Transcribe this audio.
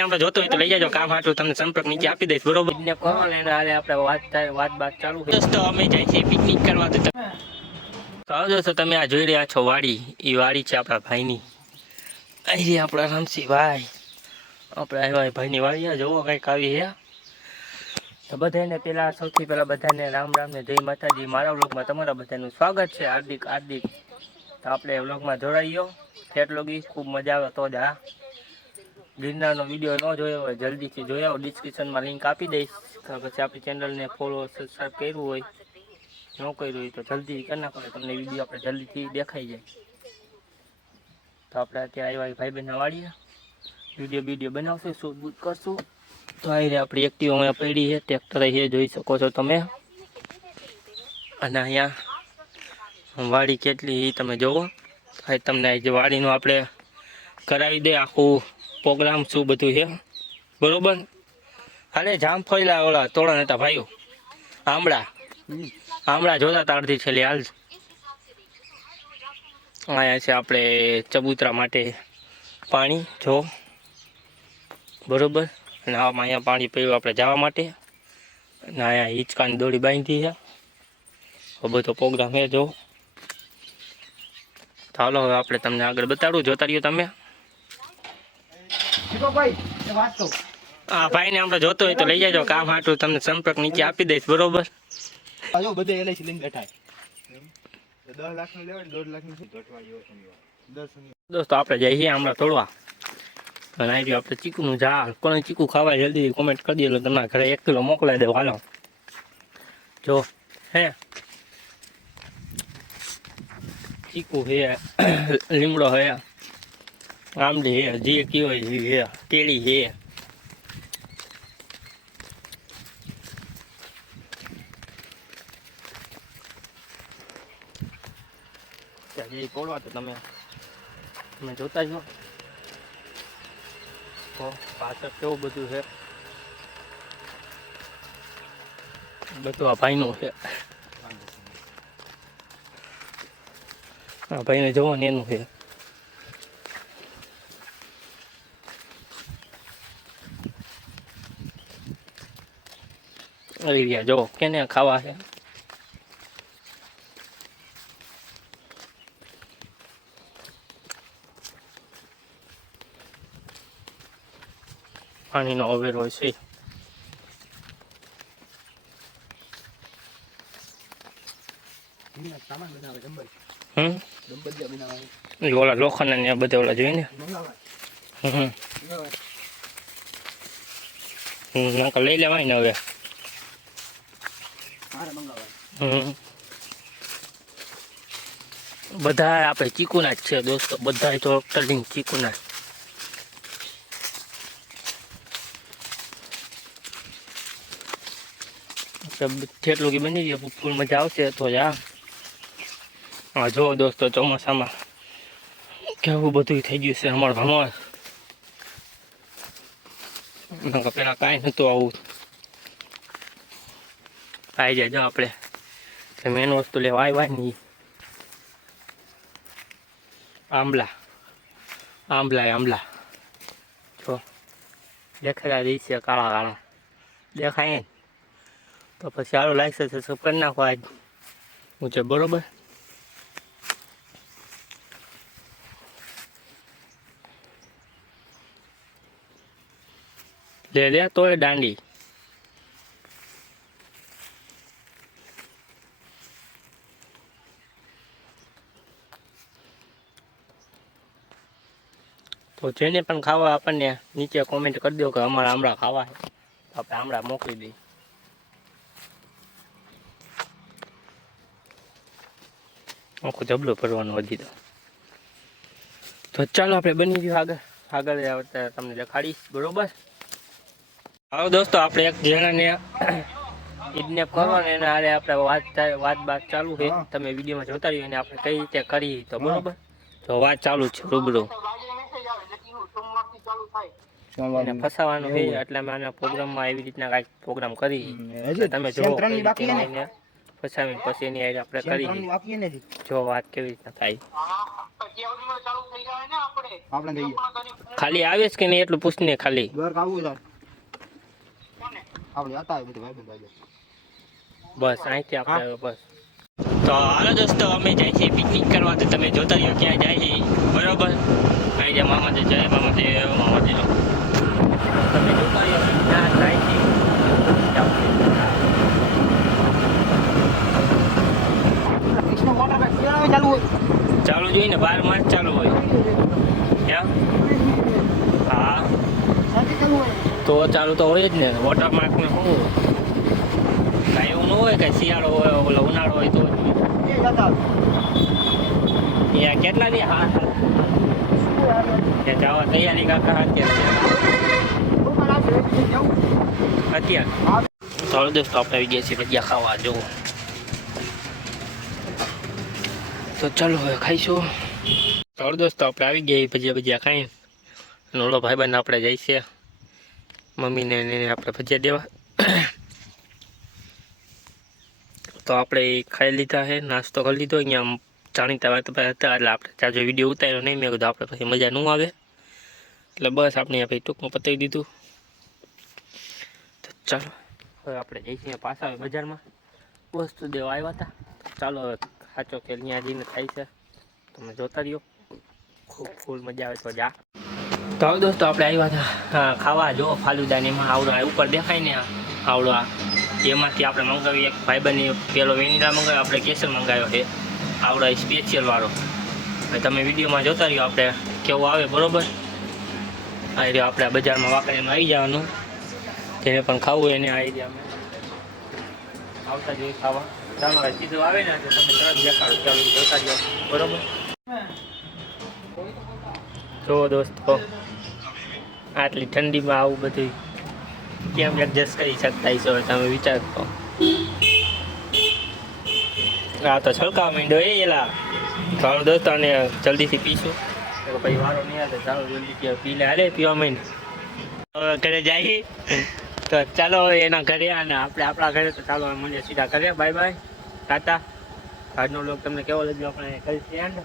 આપણે જોતો હોય તો લઈ જાજો કામ હાટું તમને સંપર્ક નીચે આપી દઈશ બરોબર? ને કહો ને હાલે? આપણે વાત થાય વાત બાત ચાલુ દોસ્તો અમે જાય છે પિકનિક કરવા તો તો દોસ્તો તમે આ જોઈ રહ્યા છો વાડી. એ વાડી છે આપણા ભાઈની. અહીં આપણા રામસી ભાઈ આપણે આવ્યા ભાઈની વાડી. જોવો કંઈક આવી હે તો બધાને પેલા સૌથી પહેલા બધાને રામ રામ ને જય માતાજી. મારા વ્લોગમાં તમારા બધાનું સ્વાગત છે હાર્દિક હાર્દિક. તો આપણે વ્લોગમાં જોડાઈયો ઠેઠ લોગી ખૂબ મજા આવે તો જ આ ગિરનારનો વીડિયો ન જોયો હોય, જલ્દીથી જોઈ આવો. ડિસ્ક્રિપ્શનમાં લિંક આપી દઈશ. પછી આપણી ચેનલને ફોલો સબસ્ક્રાઈબ કર્યું હોય, ન કર્યું હોય તો જલ્દી કરી નાખો તમને વીડિયો આપણે જલ્દીથી દેખાઈ જાય. તો આપણે અત્યારે આવ્યા ભાઈ બહેન વાળીએ વીડિયો વીડિયો બનાવશું, શૂટ બૂટ કરશું. તો આ રીતે આપણી એક્ટિવ અહીંયા પડી છે ટ્રેક્ટર એ જોઈ શકો છો તમે. અને અહીંયા વાડી કેટલી એ તમે જુઓ તમને જે વાડીનું આપણે કરાવી દે આખું પ્રોગ્રામ શું બધું છે? બરોબર? અરે જામફળીના ઓલા તોરણ હતા ભાઈઓ. આમળા. આમળા જોતા તારથી છેલ્લે હાલ અહીંયા છે આપણે ચબૂતરા માટે પાણી જો. બરોબર? અને આમાં અહીંયા પાણી પીવું આપણે જવા માટે. અને અહીંયા હિંચકાની દોડી બાંધી છે. આ બધો પ્રોગ્રામ હે જો. ચાલો હવે આપણે તમને આગળ બતાડું. જોતા રહ્યો તમે. હા ભાઈને આપણે જોતો હોય તો લઈ જાજો કામ હાટું તમને સંપર્ક નીચે આપી દઈશ બરોબર? આજો બધે એલઆઈસી લઈને બેઠા દસ લાખનું લેવાય દોઢ લાખનું ઘટવા જેવો શનિવાર દસ શનિવાર દોસ્તો આપણે જઈએ હમણાં તોડવા. અને આવી આપણે ચીકુનું ઝાડ. કોને ચીકુ ખાવા જલ્દી કોમેન્ટ કરી દે એટલે તમારા ઘરે એક કિલો મોકલાઈ દેવો. હાલો. જો હે. ચીકુ હે લીમડો હે આંબલી હે, જે કયો હે કેળી હે. જઈ તોડવા તો તમે. તમે જોતા છો તો પાછળ કેવું બધું છે? બધું આ ભાઈનું છે. આ ભાઈને જોવો ને એનું છે. આવી ગયા જો કેને ખાવા છે પાણીનો અવેર હોય છે ઓલા લોખંડ ને બધા ઓલા જોઈને હમ લઈ લેવાય ને હવે બધા આપણે ચીકુના જ છે દોસ્તો. બધા તો ટલિંગ ચીકુના જેટલું કે બની ગયું? ફૂલ મજા આવશે તો જ, હા. જો દોસ્તો ચોમાસામાં કેવું બધું થઈ ગયું છે અમારું નકર પેલા કાંઈ નહોતું આવું. આવી જાય, જો આપણે. મેન વસ્તુ લેવા આવ્યા નહીં આંબલા. આંબલા આંબલા. જો, દેખાતા છે કાળા કાળા. દેખાય ને તો પછી સારું લાગશે તો કરી નાખો આજ. હું છે, બરોબર? લે લે, તોય દાંડી. તો જેને પણ ખાવા આપણને નીચે કોમેન્ટ કરી દો કે અમારા આમળા ખાવા આપણે આમળા મોકલી દઈએ. આખું જબલું ભરવાનું વધી તો. તો ચાલો આપણે બની ગયું આગળ. આગળ આવતા તમને દેખાડીશ. બરોબર? હવે દોસ્તો આપણે એક જણાને કિડનેપ કરો ને એના આરે આપણે વાત વાત બાત ચાલુ છે. તમે વિડીયોમાં જોતા રહ્યો અને આપણે કઈ રીતે કરી તો બરોબર? તો વાત ચાલુ છે રૂબરૂ. ફસાવાનું છે એટલે અમે આના પ્રોગ્રામમાં એવી રીતના કાંઈક પ્રોગ્રામ કરી. તમે જો ત્રણની બાકી છે ને? ફસાવી પછી એની આપણે કરી જો વાત કેવી રીતના થાય. ખાલી આવે છે કે નહીં એટલું પૂછને ખાલી? બસ અહીંથી આપણે બસ. તો હાલો દોસ્તો અમે જાય છીએ પિકનિક કરવા. તો તમે જોતા રહ્યો ક્યાં જાય છે બરોબર? અહીં જ્યાં મામા જય મામા દેવ મામા દેવ તમે જોતા ક્યાં જાય છે ચાલુ ચાલુ જોઈને બાર માર્ચ ચાલુ હોય. એમ હા. તો ચાલુ તો હોય જ ને વોટર માર્ક ને શું? કાંઈ એવું ન હોય કાંઈ શિયાળો હોય ઓલો ઉનાળો હોય તો જ હોય. અહીંયા કેટલા દી હા. ત્યાં જવા તૈયારી કાકા અત્યારે દોસ્તો, આપણે આવી ગયા ભજીયા ખાવા જો તો ચાલો હવે ખાઈશું. ચાલો આપણે આવી ગયા ભજીયા ભજીયા ખાઈ ઓલો ભાઈબંધ આપણે જાય છે. મમ્મીને આપણે ભજીયા દેવા. તો આપણે ખાઈ લીધા છે, નાસ્તો કરી લીધો, અહીંયા જાણીતા વાત હતા, એટલે આપણે જાજો વીડિયો ઉતાર્યો નહીં, મેં કીધું આપણે પછી મજા ન આવે. એટલે બસ આપણે અહીંયા ભાઈ ટૂંકમાં પતાવી દીધું. તો ચાલો, હવે આપણે જઈશું પાછા આવે બજારમાં. વસ્તુ દેવા આવ્યા હતા. ચાલો હવે સાચો કે અહીંયા જઈને થાય છે. તમે જોતા રહ્યો. ખૂબ ફૂલ મજા આવે તો જા. તો હવે દોસ્તો આપણે આવ્યા હતા ખાવા. જો, ફાલુદાને એમાં આવડો ઉપર દેખાય ને આવડો આ. એમાંથી આપણે મંગાવી એક ભાઈબંધની પેલો વેનીલા મંગાવ્યો, આપણે કેસર મંગાવ્યો છે. આવડો સ્પેશિયલ વાળો. તમે વિડીયોમાં જોતા રહ્યો, આપણે કેવો આવે, બરોબર? આ રહ્યો આપણે બજારમાં વાકડીમાં આવી જવાનું. જેને પણ ખાવું એને આવી જાય જોતા રહ્યો, બરોબર? જો આટલી ઠંડીમાં આવું બધું કેમ એડજસ્ટ કરી શકતા છો તમે વિચાર કરો. આ તો છલકા માંડ્યો એ એલા ચાલો દોસ્તો અને જલ્દીથી પીશું. પછી વારો નહીં આવે ચાલો જલ્દી પી લે હાલે પીવા માંડ. ઘરે જાય તો ચાલો એના ઘરે અને આપણે આપણા ઘરે તો ચાલો મને સીધા ઘરે. Bye bye. ટાટા. આજનો લોક તમને કેવો લાગ્યો? આપણે કરીશું એન્ડ